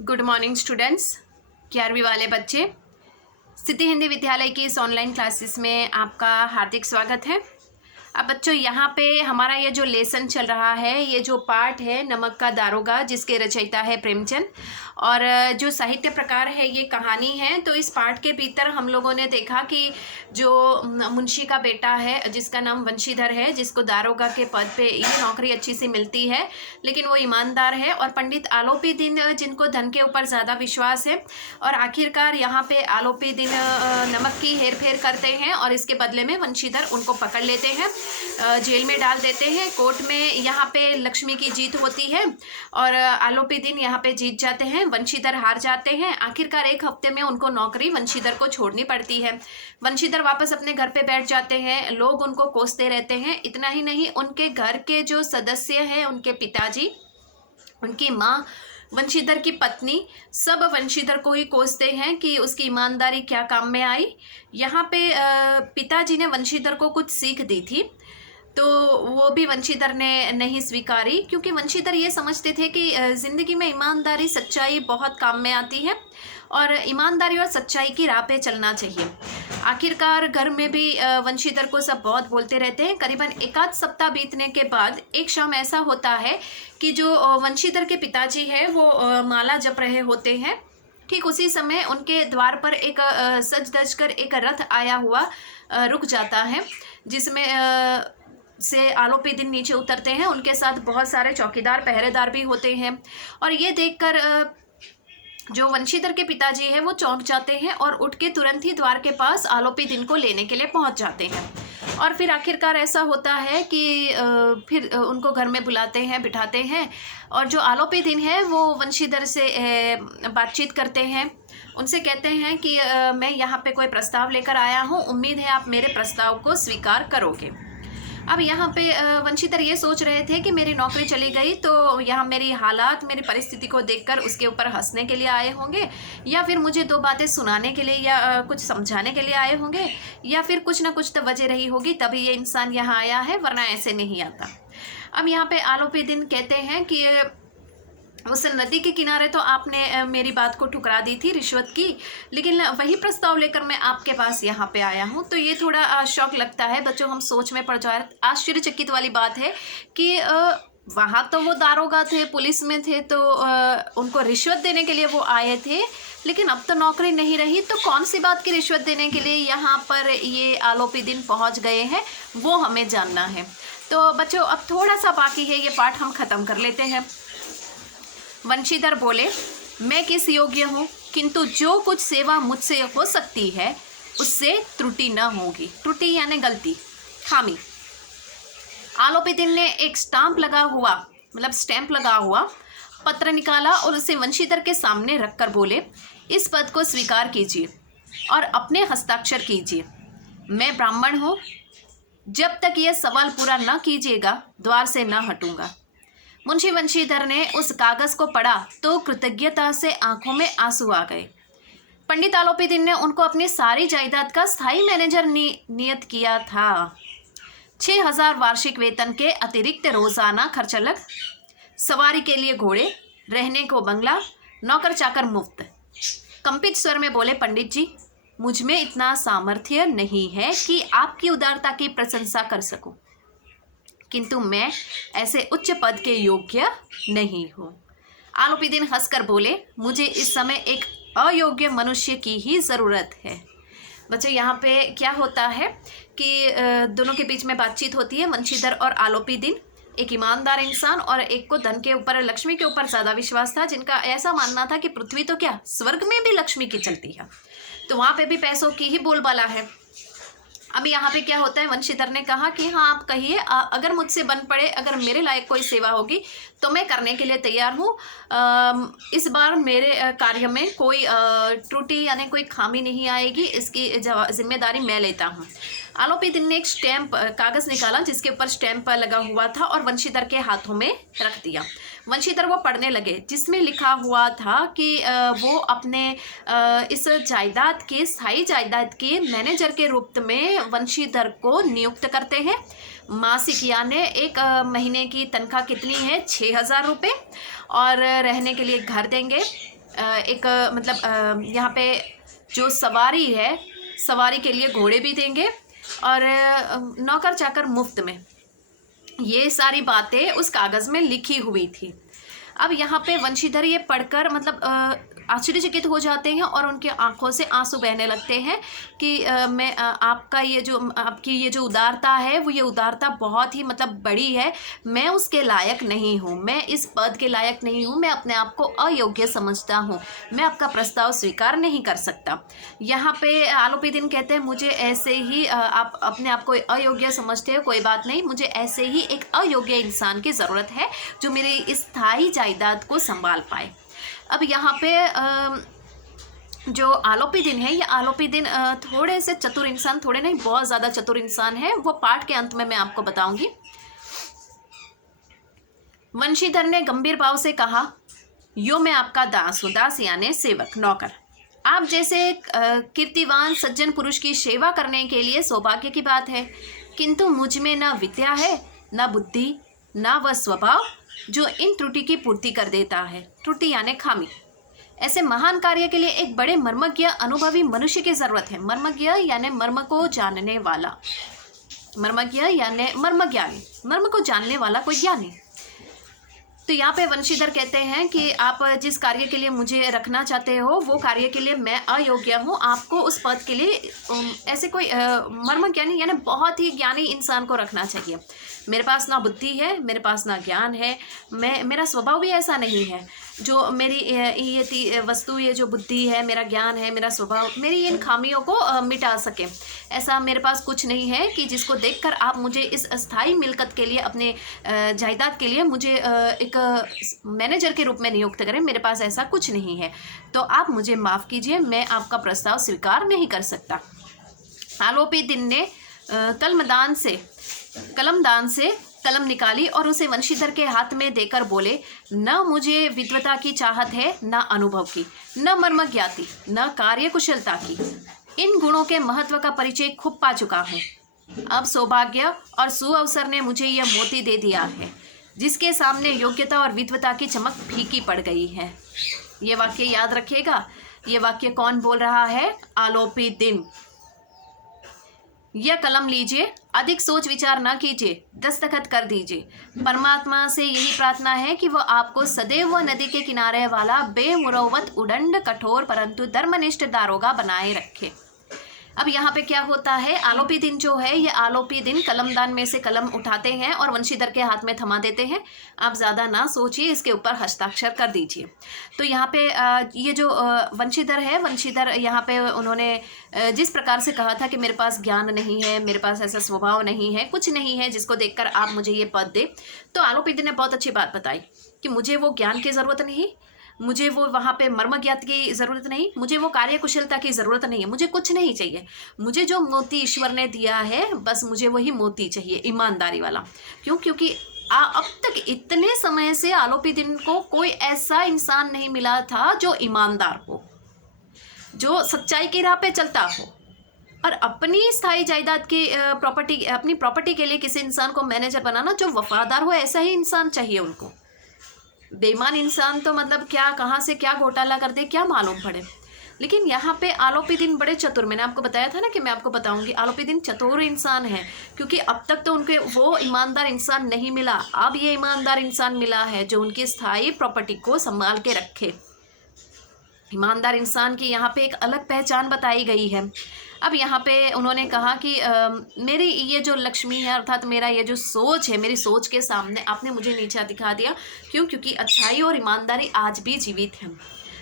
Good morning students. 11वीं वाले बच्चे, सिद्धि हिंदी विद्यालय की इस ऑनलाइन क्लासेस में आपका हार्दिक स्वागत है। अब बच्चों, यहाँ पे हमारा ये जो लेसन चल रहा है, ये जो पाठ है नमक का दारोगा, जिसके रचयिता है प्रेमचंद, और जो साहित्य प्रकार है ये कहानी है। तो इस पाठ के भीतर हम लोगों ने देखा कि जो मुंशी का बेटा है जिसका नाम वंशीधर है, जिसको दारोगा के पद पे ये नौकरी अच्छी सी मिलती है, लेकिन वो ईमानदार है, और पंडित आलोपी दिन जिनको धन के ऊपर ज़्यादा विश्वास है, और आखिरकार यहाँ पे आलोपी दिन नमक की हेर फेर करते हैं और इसके बदले में वंशीधर उनको पकड़ लेते हैं, जेल में डाल देते हैं। कोर्ट में यहाँ पे लक्ष्मी की जीत होती है और आलोपी दिन यहाँ पे जीत जाते हैं, वंशीधर हार जाते हैं। आखिरकार एक हफ्ते में उनको नौकरी वंशीधर को छोड़नी पड़ती है। वंशीधर वापस अपने घर पे बैठ जाते हैं, लोग उनको कोसते रहते हैं। इतना ही नहीं, उनके घर के जो सदस्य हैं, उनके पिताजी, उनकी माँ, वंशीधर की पत्नी, सब वंशीधर को ही कोसते हैं कि उसकी ईमानदारी क्या काम में आई। यहाँ पे पिताजी ने वंशीधर को कुछ सीख दी थी, तो वो भी वंशीधर ने नहीं स्वीकारी, क्योंकि वंशीधर ये समझते थे कि ज़िंदगी में ईमानदारी, सच्चाई बहुत काम में आती है और ईमानदारी और सच्चाई की राह पे चलना चाहिए। आखिरकार घर में भी वंशीधर को सब बहुत बोलते रहते हैं। करीबन एकाध सप्ताह बीतने के बाद एक शाम ऐसा होता है कि जो वंशीधर के पिताजी है वो माला जप रहे होते हैं। ठीक उसी समय उनके द्वार पर एक सज धज कर एक रथ आया हुआ रुक जाता है, जिसमें से आलोपी दिन नीचे उतरते हैं। उनके साथ बहुत सारे चौकीदार, पहरेदार भी होते हैं, और ये देखकर जो वंशीधर के पिताजी है वो चौंक जाते हैं और उठ के तुरंत ही द्वार के पास आलोपी दिन को लेने के लिए पहुंच जाते हैं। और फिर आखिरकार ऐसा होता है कि फिर उनको घर में बुलाते हैं, बिठाते हैं, और जो आलोपी दिन है वो वंशीधर से बातचीत करते हैं। उनसे कहते हैं कि मैं यहाँ पे कोई प्रस्ताव लेकर आया हूँ, उम्मीद है आप मेरे प्रस्ताव को स्वीकार करोगे। अब यहाँ पे वंशीधर ये सोच रहे थे कि मेरी नौकरी चली गई तो यहाँ मेरी हालात, मेरी परिस्थिति को देखकर उसके ऊपर हंसने के लिए आए होंगे, या फिर मुझे दो बातें सुनाने के लिए या कुछ समझाने के लिए आए होंगे, या फिर कुछ ना कुछ तो वजह रही होगी तभी ये इंसान यहाँ आया है, वरना ऐसे नहीं आता। अब यहाँ पे आलोपी दिन कहते हैं कि उस नदी के किनारे तो आपने मेरी बात को ठुकरा दी थी रिश्वत की, लेकिन वही प्रस्ताव लेकर मैं आपके पास यहाँ पे आया हूँ। तो ये थोड़ा शौक लगता है बच्चों, हम सोच में पड़ जाए। आश्चर्यचकित वाली बात है कि वहाँ तो वो दारोगा थे, पुलिस में थे, तो उनको रिश्वत देने के लिए वो आए थे, लेकिन अब तो नौकरी नहीं रही, तो कौन सी बात की रिश्वत देने के लिए यहाँ पर ये आलोपी दिन पहुँच गए हैं, वो हमें जानना है। तो बच्चों, अब थोड़ा सा बाकी है, ये पाठ हम ख़त्म कर लेते हैं। वंशीधर बोले, मैं किस योग्य हूँ, किंतु जो कुछ सेवा मुझसे हो सकती है उससे त्रुटि न होगी। त्रुटि यानी गलती, खामी। आलोपी दिन ने एक स्टैंप लगा हुआ पत्र निकाला और उसे वंशीधर के सामने रखकर बोले, इस पद को स्वीकार कीजिए और अपने हस्ताक्षर कीजिए। मैं ब्राह्मण हूँ, जब तक यह सवाल पूरा न कीजिएगा द्वार से न हटूंगा। मुंशी वंशीधर ने उस कागज को पढ़ा तो कृतज्ञता से आंखों में आंसू आ गए। पंडित आलोपी दिन ने उनको अपनी सारी जायदाद का स्थायी मैनेजर नियत किया था। 6000 वार्षिक वेतन के अतिरिक्त रोजाना खर्च अलग, सवारी के लिए घोड़े, रहने को बंगला, नौकर चाकर मुफ्त। कंपित स्वर में बोले, पंडित जी, मुझ में इतना सामर्थ्य नहीं है कि आपकी उदारता की प्रशंसा कर सकूं, किंतु मैं ऐसे उच्च पद के योग्य नहीं हूँ। आलोपी दिन हंसकर बोले, मुझे इस समय एक अयोग्य मनुष्य की ही ज़रूरत है। बच्चों, यहाँ पे क्या होता है कि दोनों के बीच में बातचीत होती है। वंशीधर और आलोपी दिन, एक ईमानदार इंसान और एक को धन के ऊपर, लक्ष्मी के ऊपर ज़्यादा विश्वास था, जिनका ऐसा मानना था कि पृथ्वी तो क्या, स्वर्ग में भी लक्ष्मी की चलती है, तो वहाँ पे भी पैसों की ही बोलबाला है। अब यहाँ पे क्या होता है, वंशीधर ने कहा कि हाँ आप कहिए, अगर मुझसे बन पड़े, अगर मेरे लायक कोई सेवा होगी तो मैं करने के लिए तैयार हूँ। इस बार मेरे कार्य में कोई त्रुटि यानी कोई खामी नहीं आएगी, इसकी जिम्मेदारी मैं लेता हूँ। आलोपी दिन ने एक स्टैम्प, कागज़ निकाला जिसके ऊपर स्टैम्प लगा हुआ था और वंशीधर के हाथों में रख दिया। वंशीधर वो पढ़ने लगे, जिसमें लिखा हुआ था कि वो अपने इस जायदाद के, स्थायी जायदाद के मैनेजर के रूप में वंशीधर को नियुक्त करते हैं। मासिक यानी एक महीने की तनख्वाह कितनी है, 6000 रुपये, और रहने के लिए घर देंगे, एक मतलब यहाँ पे जो सवारी है, सवारी के लिए घोड़े भी देंगे और नौकर चाकर मुफ्त में। ये सारी बातें उस कागज़ में लिखी हुई थी। अब यहाँ पे वंशीधर ये पढ़कर मतलब आश्चर्यचकित हो जाते हैं और उनके आंखों से आंसू बहने लगते हैं कि मैं आपका ये जो आपकी ये जो उदारता है वो ये उदारता बहुत ही मतलब बड़ी है। मैं उसके लायक नहीं हूँ, मैं इस पद के लायक नहीं हूँ, मैं अपने आप को अयोग्य समझता हूँ, मैं आपका प्रस्ताव स्वीकार नहीं कर सकता। यहाँ पे आलोपीदीन कहते हैं मुझे ऐसे ही आप अपने आप को अयोग्य समझते हो, कोई बात नहीं, मुझे ऐसे ही एक अयोग्य इंसान की ज़रूरत है जो मेरी इस स्थायी जायदाद को संभाल पाए। अब यहाँ पे जो आलोपीदीन है, ये आलोपीदीन थोड़े से चतुर इंसान, थोड़े नहीं बहुत ज़्यादा चतुर इंसान है। वो पाठ के अंत में मैं आपको बताऊंगी। वंशीधर ने गंभीर भाव से कहा, यो मैं आपका दास हूँ, दास यानी सेवक, नौकर। आप जैसे कीर्तिवान सज्जन पुरुष की सेवा करने के लिए सौभाग्य की बात है, किंतु मुझ में न विद्या है, न बुद्धि, न वह स्वभाव जो इन त्रुटि की पूर्ति कर देता है। त्रुटि यानी खामी। ऐसे महान कार्य के लिए एक बड़े मर्मज्ञ अनुभवी मनुष्य की जरूरत है। मर्मज्ञ यानी मर्म को जानने वाला, मर्मज्ञ यानी मर्मज्ञानी, मर्म को जानने वाला कोई ज्ञानी। तो यहाँ पे वंशीधर कहते हैं कि आप जिस कार्य के लिए मुझे रखना चाहते हो वो कार्य के लिए मैं अयोग्य हूँ। आपको उस पद के लिए ऐसे कोई मर्मज्ञानी यानी बहुत ही ज्ञानी इंसान को रखना चाहिए। मेरे पास ना बुद्धि है, मेरे पास ना ज्ञान है, मेरा स्वभाव भी ऐसा नहीं है जो मेरी ये वस्तु, ये जो बुद्धि है, मेरा ज्ञान है, मेरा स्वभाव मेरी इन खामियों को मिटा सके। ऐसा मेरे पास कुछ नहीं है कि जिसको देखकर आप मुझे इस अस्थाई मिलकत के लिए, अपने जायदाद के लिए मुझे एक मैनेजर के रूप में नियुक्त करें। मेरे पास ऐसा कुछ नहीं है, तो आप मुझे माफ़ कीजिए, मैं आपका प्रस्ताव स्वीकार नहीं कर सकता। आलोपीदीन ने कलमदान से कलम निकाली और उसे वंशीधर के हाथ में देकर बोले, न मुझे विद्वता की चाहत है, न अनुभव की, न मर्मज्ञाति, न कार्यकुशलता की। इन गुणों के महत्व का परिचय खूब पा चुका हूँ। अब सौभाग्य और सुअवसर ने मुझे यह मोती दे दिया है जिसके सामने योग्यता और विद्वता की चमक फीकी पड़ गई है। ये वाक्य याद रखिएगा। ये वाक्य कौन बोल रहा है? आलोपीदीन। यह कलम लीजिए, अधिक सोच विचार न कीजिए, दस्तखत कर दीजिए। परमात्मा से यही प्रार्थना है कि वह आपको सदैव नदी के किनारे वाला बेमुरौवत उदंड कठोर परंतु धर्मनिष्ठ दारोगा बनाए रखे। अब यहाँ पे क्या होता है, आलोपीदीन जो है, ये आलोपीदीन कलमदान में से कलम उठाते हैं और वंशीधर के हाथ में थमा देते हैं। आप ज़्यादा ना सोचिए, इसके ऊपर हस्ताक्षर कर दीजिए। तो यहाँ पे ये जो वंशीधर है, वंशीधर यहाँ पे उन्होंने जिस प्रकार से कहा था कि मेरे पास ज्ञान नहीं है, मेरे पास ऐसा स्वभाव नहीं है, कुछ नहीं है जिसको देखकर आप मुझे ये पद दे, तो आलोपीदीन ने बहुत अच्छी बात बताई कि मुझे वो ज्ञान की ज़रूरत नहीं, मुझे वो वहाँ पे मर्मज्ञात की ज़रूरत नहीं, मुझे वो कार्यकुशलता की ज़रूरत नहीं है, मुझे कुछ नहीं चाहिए। मुझे जो मोती ईश्वर ने दिया है बस मुझे वही मोती चाहिए, ईमानदारी वाला। क्यों? क्योंकि अब तक इतने समय से आलोपीदीन को कोई ऐसा इंसान नहीं मिला था जो ईमानदार हो, जो सच्चाई की राह पे चलता हो और अपनी स्थायी जायदाद की अपनी प्रॉपर्टी के लिए किसी इंसान को मैनेजर बनाना, जो वफादार हो, ऐसा ही इंसान चाहिए उनको। बेईमान इंसान तो मतलब क्या, कहाँ से क्या घोटाला कर दे क्या मालूम पड़े। लेकिन यहाँ पे आलोपीदीन बड़े चतुर, मैंने आपको बताया था ना कि मैं आपको बताऊंगी, आलोपीदीन चतुर इंसान है क्योंकि अब तक तो उनके वो ईमानदार इंसान नहीं मिला। अब ये ईमानदार इंसान मिला है जो उनकी स्थायी प्रॉपर्टी को संभाल के रखे। ईमानदार इंसान की यहाँ पे एक अलग पहचान बताई गई है। अब यहाँ पे उन्होंने कहा कि मेरी ये जो लक्ष्मी है, अर्थात मेरा ये जो सोच है, मेरी सोच के सामने आपने मुझे नीचा दिखा दिया। क्यों? क्योंकि अच्छाई और ईमानदारी आज भी जीवित है।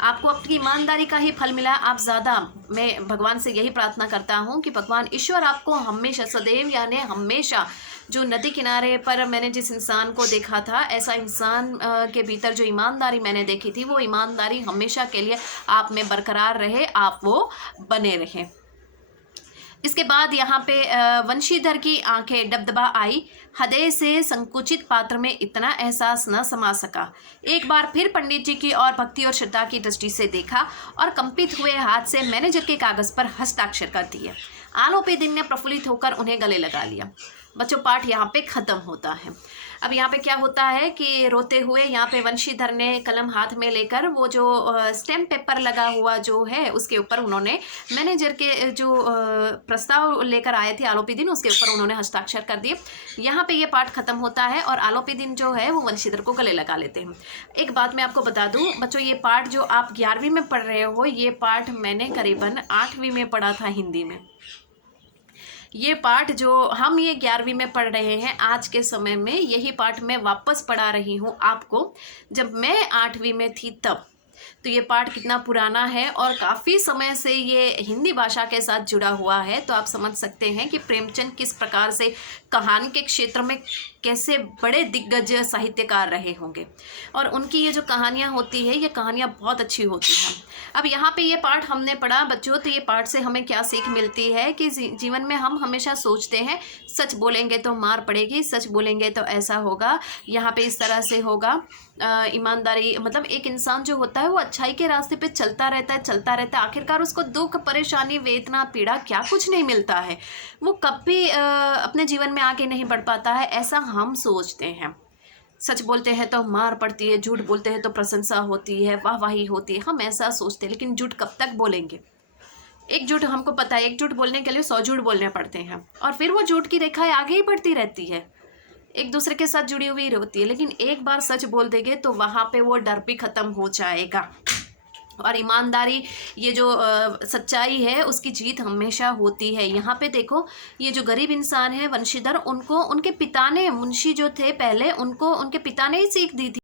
आपको आपकी ईमानदारी का ही फल मिला। आप ज़्यादा, मैं भगवान से यही प्रार्थना करता हूँ कि भगवान ईश्वर आपको हमेशा सदैव यानी हमेशा, जो नदी किनारे पर मैंने जिस इंसान को देखा था, ऐसा इंसान के भीतर जो ईमानदारी मैंने देखी थी, वो ईमानदारी हमेशा के लिए आप में बरकरार रहे, आप वो बने रहें। इसके बाद यहाँ पे वंशीधर की आंखें डबडबा आई। हृदय से संकुचित पात्र में इतना एहसास न समा सका। एक बार फिर पंडित जी की और भक्ति और श्रद्धा की दृष्टि से देखा और कंपित हुए हाथ से मैनेजर के कागज पर हस्ताक्षर कर दिए। आलोपीदीन ने प्रफुल्लित होकर उन्हें गले लगा लिया। बच्चों, पाठ यहाँ पे ख़त्म होता है। अब यहाँ पे क्या होता है कि रोते हुए यहाँ पे वंशीधर ने कलम हाथ में लेकर वो जो स्टैम्प पेपर लगा हुआ जो है उसके ऊपर उन्होंने मैनेजर के जो प्रस्ताव लेकर आए थे आलोपी दिन, उसके ऊपर उन्होंने हस्ताक्षर कर दिए। यहाँ पे ये पाठ खत्म होता है और आलोपी दिन जो है वो वंशीधर को गले लगा लेते हैं। एक बात मैं आपको बता दूं बच्चों, ये पाठ जो आप 11वीं में पढ़ रहे हो, ये पाठ मैंने करीबन 8वीं में पढ़ा था हिंदी में। ये पाठ जो हम ये 11वीं में पढ़ रहे हैं आज के समय में, यही पाठ मैं वापस पढ़ा रही हूँ आपको। जब मैं 8वीं में थी तब, तो ये पाठ कितना पुराना है और काफ़ी समय से ये हिंदी भाषा के साथ जुड़ा हुआ है। तो आप समझ सकते हैं कि प्रेमचंद किस प्रकार से कहानी के क्षेत्र में कैसे बड़े दिग्गज साहित्यकार रहे होंगे और उनकी ये जो कहानियाँ होती है, ये कहानियाँ बहुत अच्छी होती हैं। अब यहाँ पे ये पाठ हमने पढ़ा बच्चों, तो ये पाठ से हमें क्या सीख मिलती है कि जीवन में हम हमेशा सोचते हैं सच बोलेंगे तो मार पड़ेगी, सच बोलेंगे तो ऐसा होगा, यहाँ पे इस तरह से होगा। ईमानदारी मतलब एक इंसान जो होता है वो अच्छाई के रास्ते पे चलता रहता है, आखिरकार उसको दुख, परेशानी, वेदना, पीड़ा क्या कुछ नहीं मिलता है, वो कभी अपने जीवन में आगे नहीं बढ़ पाता है, ऐसा हम सोचते हैं। सच बोलते हैं तो मार पड़ती है, झूठ बोलते हैं तो प्रशंसा होती है, वाहवाही होती है, हम ऐसा सोचते हैं। लेकिन झूठ कब तक बोलेंगे? एक झूठ हमको पता है, एक झूठ बोलने के लिए 100 झूठ बोलने पड़ते हैं और फिर वो झूठ की रेखाएं आगे ही बढ़ती रहती है, एक दूसरे के साथ जुड़ी हुई होती है। लेकिन एक बार सच बोल देंगे तो वहाँ पे वो डर भी खत्म हो जाएगा और ईमानदारी, ये जो सच्चाई है उसकी जीत हमेशा होती है। यहाँ पे देखो, ये जो गरीब इंसान है वंशीधर, उनको उनके पिता ने, मुंशी जो थे पहले, उनको उनके पिता ने ही सीख दी थी।